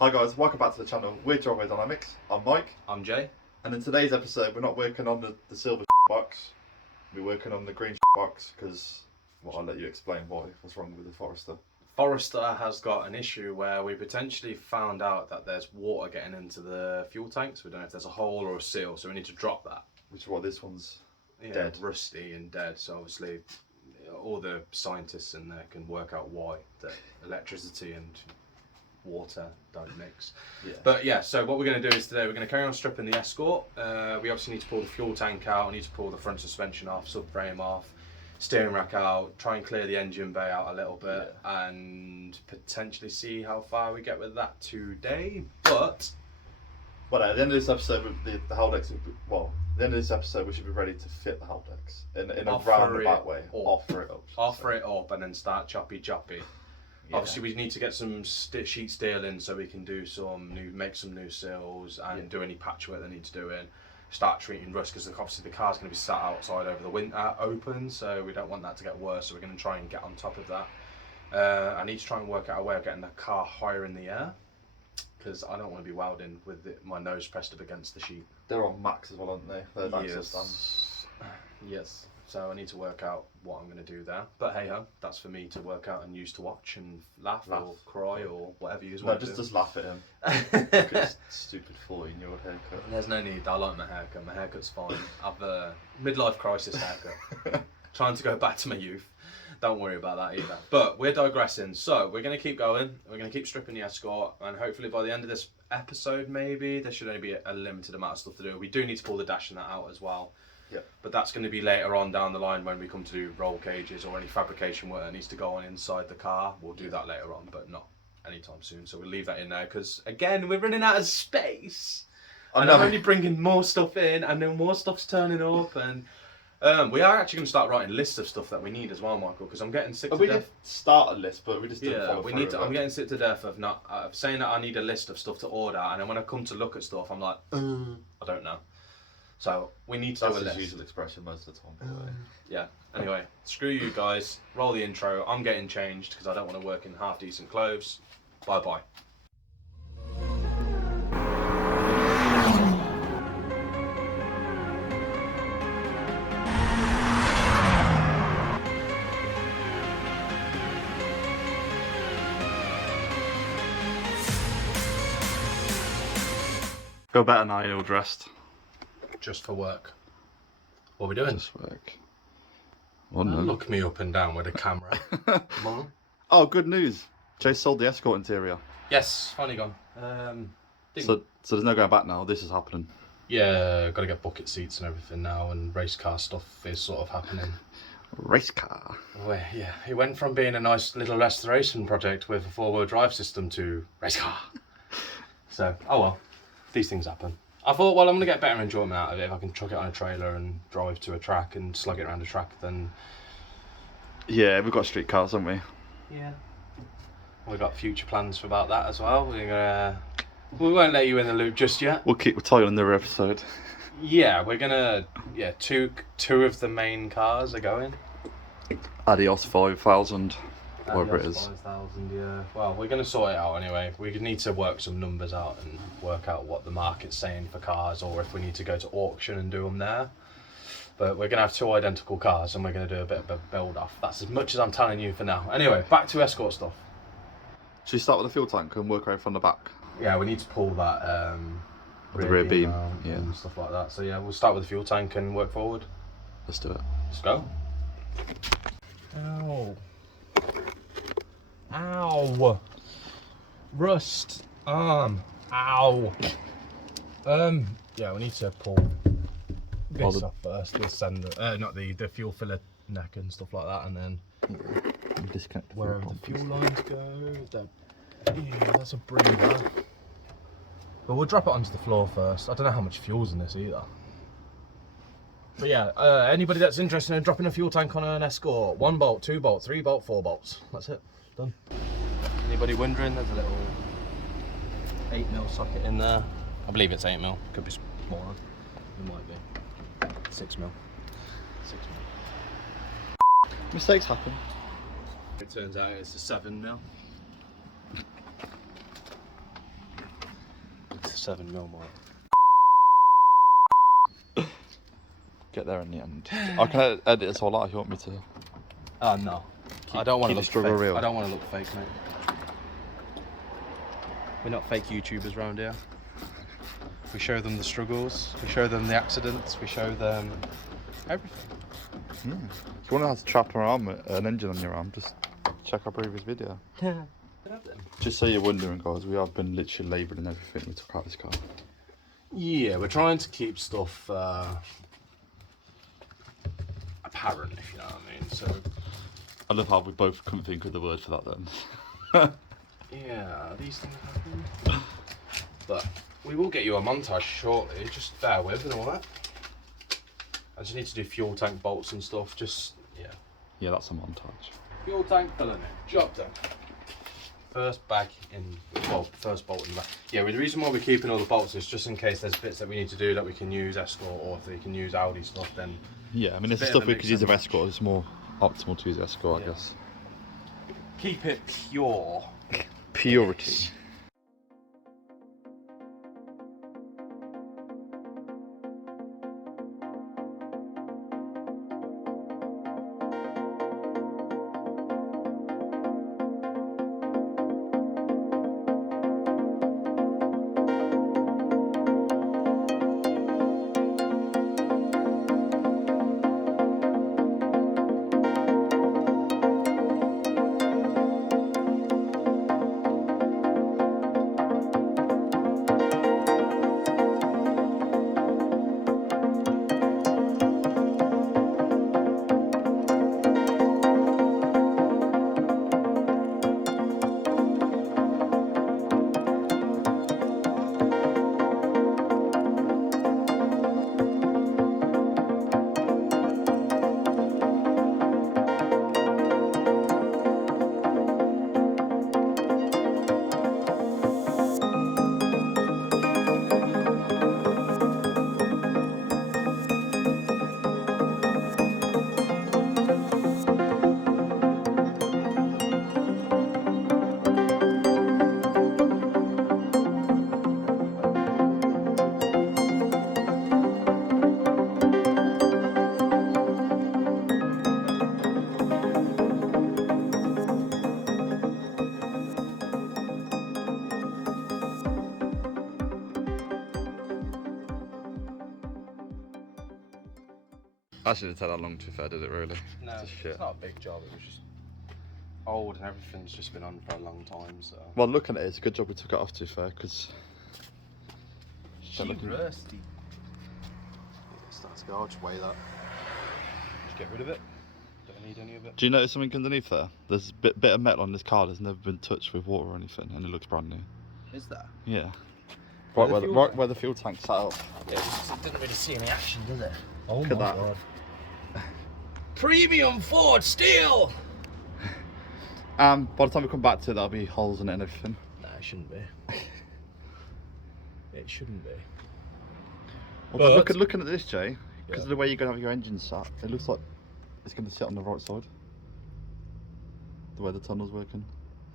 Hi guys, welcome back to the channel. We're Driveway Dynamics. I'm Mike. I'm Jay. And in today's episode, we're not working on the silver box. We're working on the green box because, well, I'll let you explain what's wrong with the Forester. Forester has got an issue where we potentially found out that there's water getting into the fuel tanks. We don't know if there's a hole or a seal, so we need to drop that. Which is why this one's dead. Rusty and dead. So obviously, all the scientists in there can work out why the electricity and water don't mix. Yeah. But yeah, so what we're going to do is today we're going to carry on stripping the Escort. We obviously need to pull the fuel tank out, we need to pull the front suspension off, subframe off, steering rack out, try and clear the engine bay out a little bit, and potentially see how far we get with that today. But at the end of this episode, the hull decks, at the end of this episode, we should be ready to fit the hull decks in a roundabout way. Offer it up and then start choppy. Yeah. Obviously, we need to get some sheet steel in so we can do make some new seals and do any patchwork that needs doing. Start treating rust because obviously the car's going to be sat outside over the winter open, so we don't want that to get worse. So we're going to try and get on top of that. I need to try and work out a way of getting the car higher in the air because I don't want to be welding with my nose pressed up against the sheet. They're on max as well, aren't they? Yes. So I need to work out what I'm going to do there. But hey ho, that's for me to work out and use to watch and laugh. Or cry or whatever you want to do. Just laugh at him. Look at his stupid 14-year-old haircut. There's no need. I like my haircut. My haircut's fine. I've a midlife crisis haircut. Trying to go back to my youth. Don't worry about that either. But we're digressing. So we're going to keep going. We're going to keep stripping the Escort. And hopefully by the end of this episode, maybe, there should only be a limited amount of stuff to do. We do need to pull the dash and that out as well. Yeah. But that's going to be later on down the line when we come to do roll cages or any fabrication work that needs to go on inside the car. We'll do that later on, but not anytime soon. So we'll leave that in there because, again, we're running out of space. And I'm only bringing more stuff in and then more stuff's turning up. And we are actually going to start writing lists of stuff that we need as well, Michael, because I'm getting sick to death. We did start a list, but we just didn't follow through. I'm getting sick to death of saying that I need a list of stuff to order. And then when I come to look at stuff, I'm like, I don't know. So we need to do a list. That's his usual expression most of the time, by the way. Yeah. Anyway, screw you guys. Roll the intro. I'm getting changed because I don't want to work in half-decent clothes. Bye-bye. Go better now, you're all dressed. Just for work. What are we doing? Just work. Look me up and down with a camera. Come on. Oh, good news. Jay sold the Escort interior. Yes, finally gone. So there's no going back now. This is happening. Yeah, got to get bucket seats and everything now, and race car stuff is sort of happening. Race car? Well, yeah, it went from being a nice little restoration project with a 4-wheel drive system to race car. So, oh well, these things happen. I thought, well, I'm going to get better enjoyment out of it if I can chuck it on a trailer and drive to a track and slug it around a track, then... Yeah, we've got street cars, haven't we? Yeah. We've got future plans for about that as well. We won't let you in the loop just yet. We'll tell you in the episode. Yeah, we're going to... Yeah, two of the main cars are going. Adios 5000. Whatever it is. 5,000, yeah. Well, we're going to sort it out anyway. We need to work some numbers out and work out what the market's saying for cars, or if we need to go to auction and do them there. But we're going to have 2 identical cars and we're going to do a bit of a build-off. That's as much as I'm telling you for now. Anyway, back to Escort stuff. Should we start with the fuel tank and work out from the back? Yeah, we need to pull that the rear beam and stuff like that. So yeah, we'll start with the fuel tank and work forward. Let's do it. Let's go. Ow. Ow! Rust! Ow! Yeah, we need to pull this off first. This and not the fuel filler neck and stuff like that, and then disconnect wherever the fuel lines go. Yeah, that's a breather. But we'll drop it onto the floor first. I don't know how much fuel's in this either. But yeah, anybody that's interested in dropping a fuel tank on an Escort, 1 bolt, 2 bolt, 3 bolt, 4 bolts. That's it. Done. Anybody wondering, there's a little 8mm socket in there. I believe it's 8mm, could be smaller. It might be 6mm. Mistakes happen. It turns out it's a 7mm. 7 mil mark. Get there in the end. I can edit this all out if you want me to. Oh no. I don't want to look struggle fake. real. I don't want to look fake, mate. We're not fake YouTubers around here. We show them the struggles, we show them the accidents, we show them everything. If you want to know how to trap an engine on your arm, just check our previous video. Just so you're wondering, guys, we have been literally labelling everything we took out of this car. Yeah, we're trying to keep stuff apparent, if you know what I mean. So I love how we both couldn't think of the word for that then. yeah, these things happen. But we will get you a montage shortly, just bear with and all that. I just need to do fuel tank bolts and stuff, just, yeah. Yeah, that's a montage. Fuel tank filling it, job done. First bag in, well, first bolt in the back. Yeah, the reason why we're keeping all the bolts is just in case there's bits that we need to do that we can use Escort, or if they can use Audi stuff, then... Yeah, I mean, there's stuff we could use of Escort, it's more optimal to use Escort, I guess. Keep it pure. Purity. I shouldn't have taken that long to be fair, did it really? No, it's not a big job, it was just old and everything's just been on for a long time, so... Well, looking at it, it's a good job we took it off to be fair, because... She rusty. It starts to go, I'll just weigh that. Just get rid of it. Don't need any of it. Do you notice something underneath there? There's a bit of metal on this car that's never been touched with water or anything, and it looks brand new. Is there? Yeah. Where Right where the fuel tank's sat up. It didn't really see any action, does it? Oh Look at that. God. Premium Ford steel! By the time we come back to it, there'll be holes in it and everything. No, it shouldn't be. It shouldn't be. Well, but looking at this, Jay, because Yeah. of the way you're going to have your engine sat, it looks like it's going to sit on the right side. The way the tunnel's working.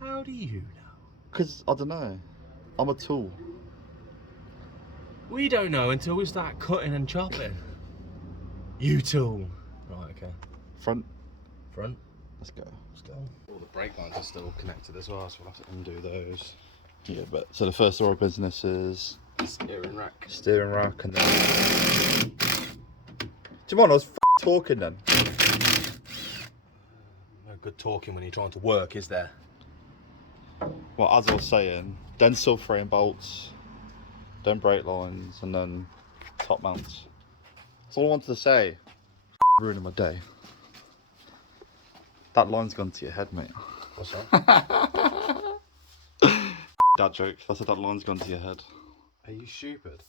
How do you know? Because, I don't know, I'm a tool. We don't know until we start cutting and chopping. You tool. Right, okay. Front. Let's go. All the brake lines are still connected as well, so we'll have to undo those. Yeah, but so the first order of business is Steering rack. steering rack, and then. Do you mind? I was talking then. No good talking when you're trying to work, is there? Well, as I was saying, then subframe bolts, then brake lines, and then top mounts. That's all I wanted to say. Ruining my day. That line's gone to your head, mate. What's that? Dad joke. I said that line's gone to your head. Are you stupid?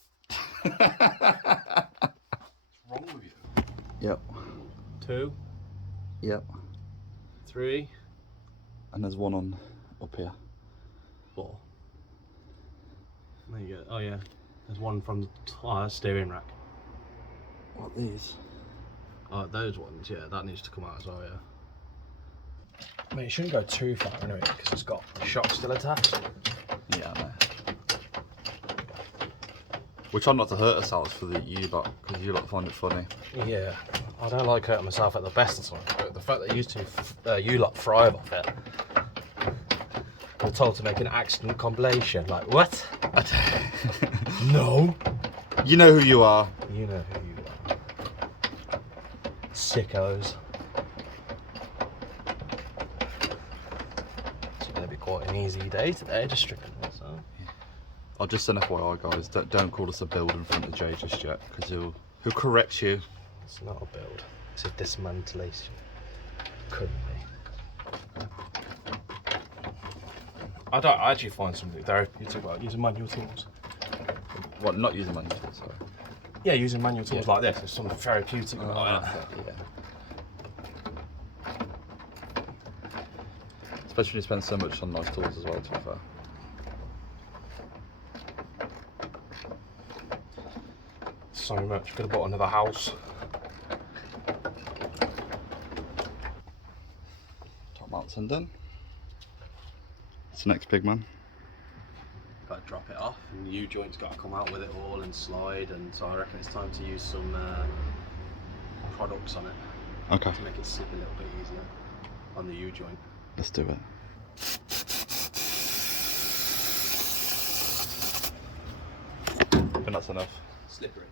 What's wrong with you? Yep. 2, Yep. 3, And there's one on up here. 4. There you go. Oh yeah. There's one from the steering rack. What, these? Oh, those ones, yeah, that needs to come out as well, yeah. I mean, it shouldn't go too far anyway, because it's got shock still attached. Yeah, I know. We try not to hurt ourselves for you lot, because you lot find it funny. Yeah, I don't like hurting myself at the best of times, but the fact that you lot thrive off it. We're told to make an accident compilation. Like, what? No. You know who you are. You know who you are. Sickos. It's going to be quite an easy day today, just stripping this up. I'll just an FYI, guys. Don't call us a build in front of Jay just yet, because he'll correct you. It's not a build. It's a dismantlation. Couldn't be. I actually find something therapeutic about using manual tools. What? Not using manual tools, sorry. Yeah, using manual tools like this. There's something therapeutic about it. Yeah. Especially when you spend so much on nice tools as well, to be fair. So much. Could have bought another house. Top mounts undone. It's the next big man. Got to drop it off, and the U-joint's got to come out with it all and slide, and so I reckon it's time to use some products on it. Okay. To make it slip a little bit easier on the U-joint. Let's do it. I think that's enough. Slippery.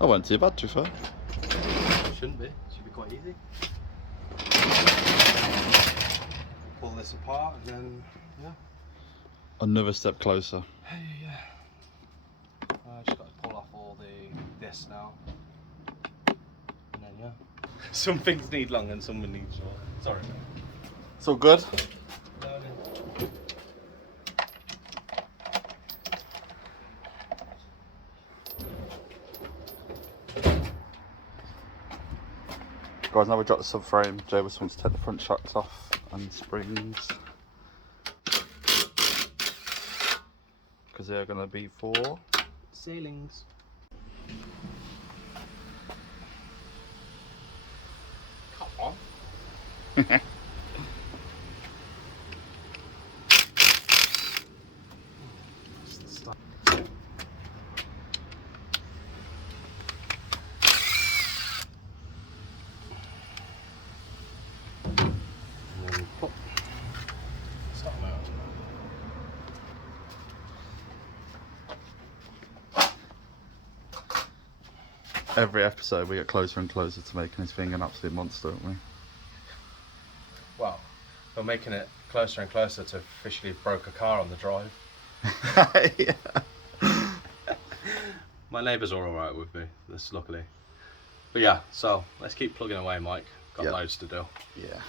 That wasn't too bad, to be fair. Shouldn't be. Should be quite easy. Pull this apart and then, yeah. Another step closer. Yeah. I just got to pull off all this now. And then, yeah. Some things need long and some need short. Sorry. It's all good. Guys, now we've got the subframe. Jay just wants to take the front shocks off and springs, because they're going to be for sailings. Come on. every episode we get closer and closer to making this thing an absolute monster, don't we? Well, we're making it closer and closer to officially broke a car on the drive. Yeah. My neighbours are alright with me, that's luckily. But yeah, so let's keep plugging away, Mike. Got loads to do. Yeah.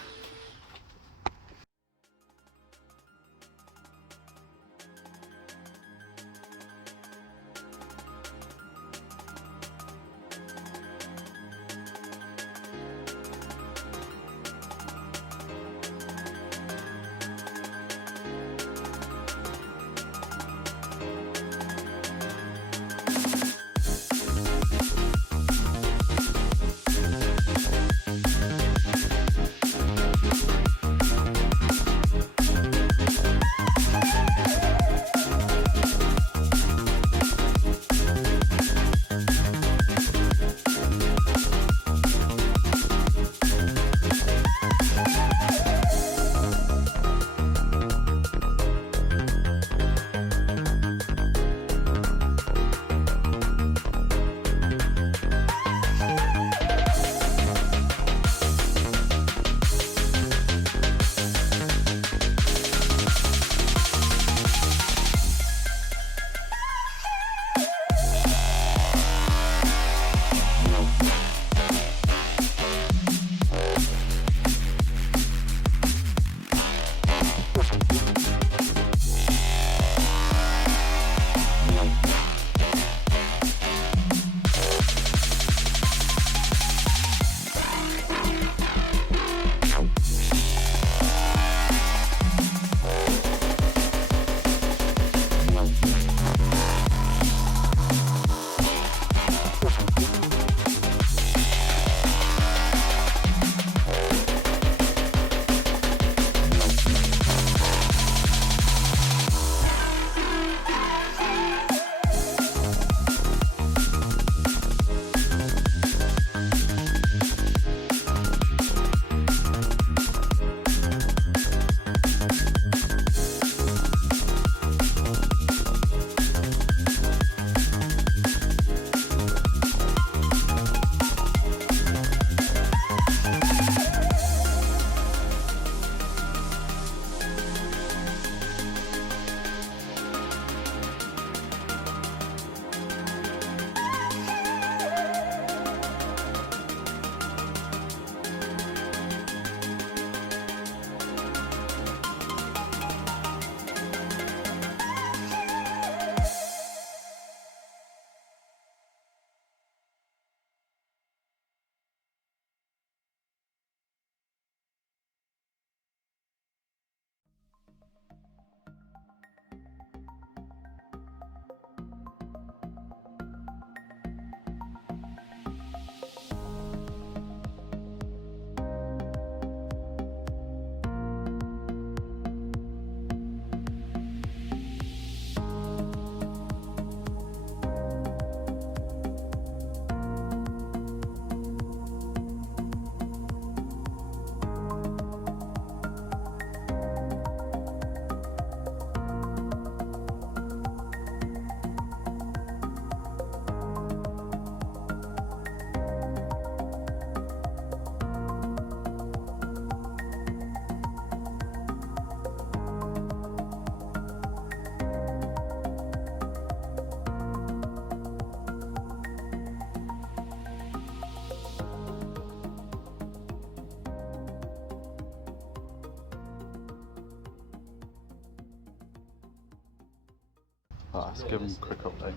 Alright, let's give them a quick update.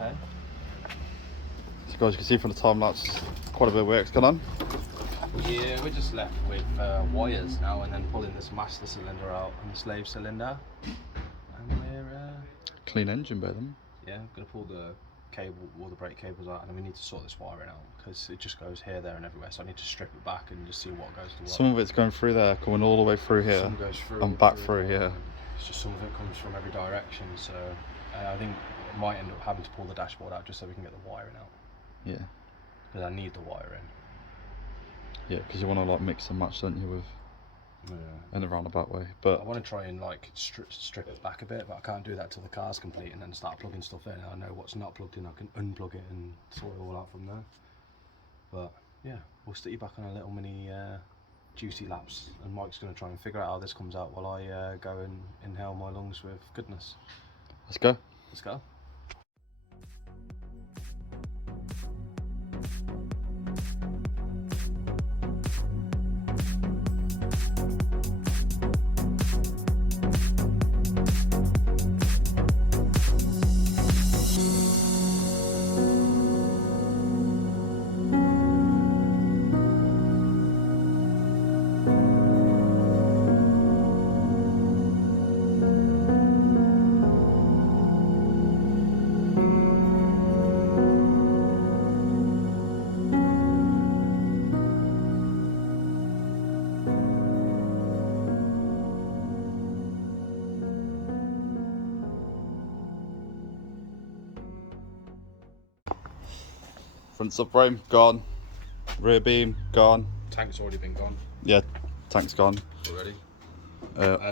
Okay. So guys, you can see from the time lapse, quite a bit of work's gone on. Yeah, we're just left with wires now, and then pulling this master cylinder out and the slave cylinder, and we're Clean engine bay then. yeah, gonna pull the cable, all the brake cables out, and then we need to sort this wiring out because it just goes here, there, and everywhere. So I need to strip it back and just see what goes to what. Some of it's going through there, coming all the way through here, Some goes through and back through here. It's just some of it comes from every direction. So I think I might end up having to pull the dashboard out just so we can get the wiring out. Yeah. Because I need the wiring. Yeah, because you want to like mix and match, don't you, with Yeah. in a roundabout way. But I want to try and like strip it back a bit, but I can't do that till the car's complete and then start plugging stuff in. I know what's not plugged in, I can unplug it and sort it all out from there. But yeah, we'll stick you back on a little mini duty laps, and Mike's going to try and figure out how this comes out while I go and inhale my lungs with goodness. let's go. Let's go. Front subframe gone, rear beam gone. Tank's already been gone Yeah, tank's gone. already.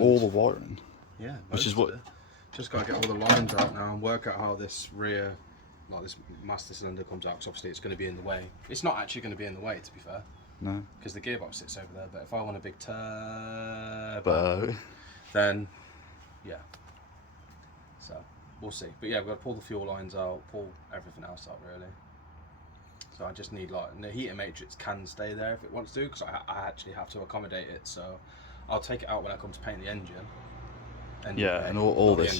All the wiring. Yeah, Which is what- most of it. Just gotta get all the lines out now and work out how this rear, like this master cylinder comes out. Because obviously it's going to be in the way. It's not actually going to be in the way, to be fair, No. because the gearbox sits over there. But if I want a big turbo, But then yeah. So we'll see. But yeah, we've got to pull the fuel lines out, pull everything else out really. So I just need like the heater matrix can stay there if it wants to, because I actually have to accommodate it. So I'll take it out when I come to paint the engine. yeah, and all this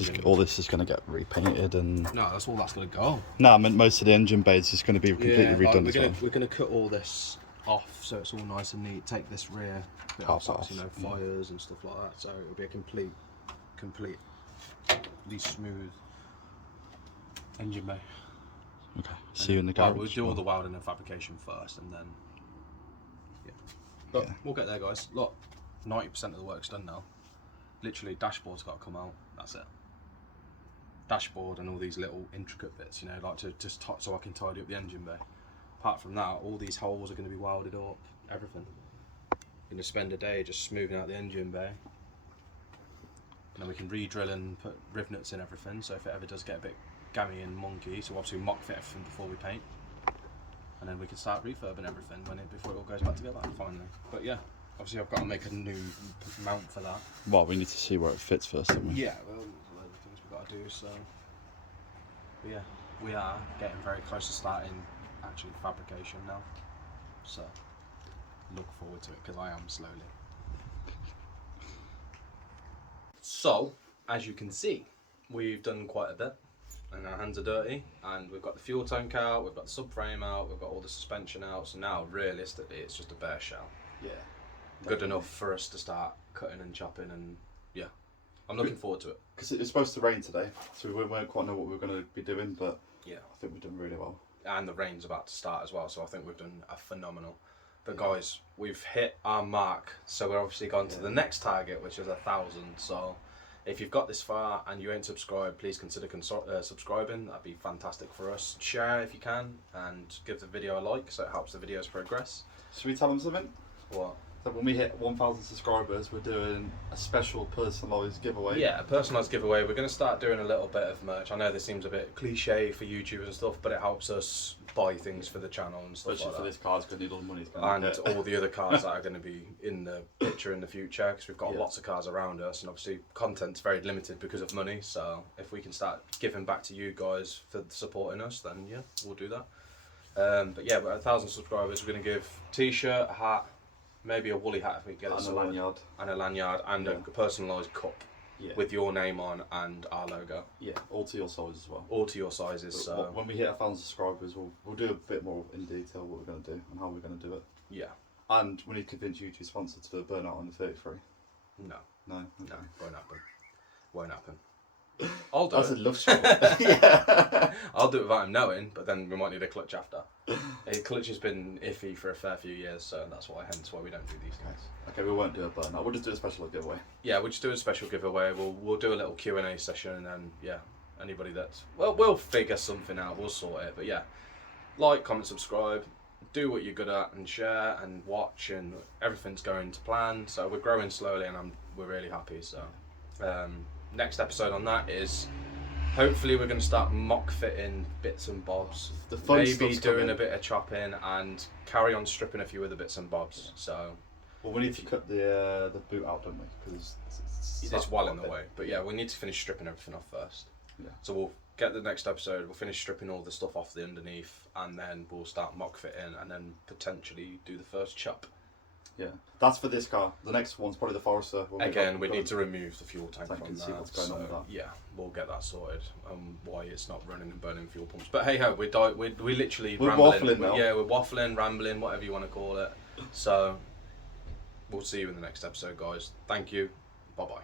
is going to get repainted and. No, that's all that's going to go. No, I meant most of the engine bays is going to be completely redone as well. We're going to cut all this off so it's all nice and neat. Take this rear bit off, so you know, fires and stuff like that. So it'll be a completely smooth engine bay. Okay, see you in the garage. We'll do all the welding and fabrication first, and then but we'll get there, guys. Look, 90% of the work's done now. Literally, dashboard's got to come out. That's it. Dashboard and all these little intricate bits, you know, like to just so I can tidy up the engine bay. Apart from that, all these holes are going to be welded up. Everything. Going to spend a day just smoothing out the engine bay, and then we can re-drill and put rivnets in everything. So if it ever does get a bit gammy and monkey, so obviously mock fit everything before we paint, and then we can start refurbing everything before it all goes back together finally. But yeah, obviously I've got to make a new mount for that. Well, we need to see where it fits first, don't we? Yeah, well, there's a load of things we've got to do. So but yeah, we are getting very close to starting actually fabrication now. So look forward to it, because I am slowly. So as you can see, we've done quite a bit. And our hands are dirty, and we've got the fuel tank out, we've got the subframe out, we've got all the suspension out, so now realistically it's just a bare shell. Yeah. Good enough for us to start cutting and chopping, and yeah, I'm looking forward to it. Because it's supposed to rain today, so we weren't quite know what we were going to be doing, but yeah, I think we've done really well. And the rain's about to start as well, so I think we've done a phenomenal. But guys, we've hit our mark, so we're obviously gone to the next target, which is 1,000. So if you've got this far and you ain't subscribed, please consider subscribing. That'd be fantastic for us. Share if you can, and give the video a like so it helps the videos progress. Should we tell them something? What? That when we hit 1,000 subscribers, we're doing a special personalised giveaway. Yeah, a personalised giveaway. We're going to start doing a little bit of merch. I know this seems a bit cliche for YouTubers and stuff, but it helps us buy things for the channel and stuff. Especially like for that. this car, it's going to need all the money. And all the other cars that are going to be in the picture in the future, because we've got lots of cars around us, and obviously content's very limited because of money. So if we can start giving back to you guys for supporting us, then yeah, we'll do that. But yeah, we're at 1,000 subscribers. We're going to give t-shirt, a hat, maybe a woolly hat if we get it. And a lanyard. And a lanyard, and a personalised cup. Yeah. with your name on and our logo. Yeah, all to your size as well. All to your sizes. But So when we hit 1,000 subscribers, we'll do a bit more in detail what we're going to do and how we're going to do it. yeah, And we need to convince you to be sponsored to the Burnout on the 33. no, No. Okay. no, won't happen. Won't happen. I'll do That's it. a love shot. Yeah. I'll do it without him knowing, but then we might need a clutch after. His clutch has been iffy for a fair few years, so hence why we don't do these things. Okay, we won't do a burnout. We'll just do a special giveaway. Yeah, we'll just do a special giveaway. We'll do a little Q&A session, and then yeah, anybody that's we'll figure something out. We'll sort it. But yeah, like, comment, subscribe, do what you're good at, and share and watch, and everything's going to plan. So we're growing slowly, and we're really happy. So next episode on that is hopefully we're going to start mock fitting bits and bobs. The fun Maybe stuff's doing coming. a bit of chopping and carry on stripping a few of the bits and bobs. So. Well, we need to cut the boot out, don't we? Because It's well in the way, but yeah, we need to finish stripping everything off first. Yeah. So we'll get the next episode. We'll finish stripping all the stuff off the underneath, and then we'll start mock fitting, and then potentially do the first chop. Yeah, that's for this car. The next one's probably the Forester. Again, we need to remove the fuel tank Tank from and see that. what's going on with that. Yeah, we'll get that sorted. Why it's not running and burning fuel pumps. But hey ho, we literally We're rambling. waffling now. Yeah, we're waffling, rambling, whatever you want to call it. So we'll see you in the next episode, guys. Thank you. Bye bye.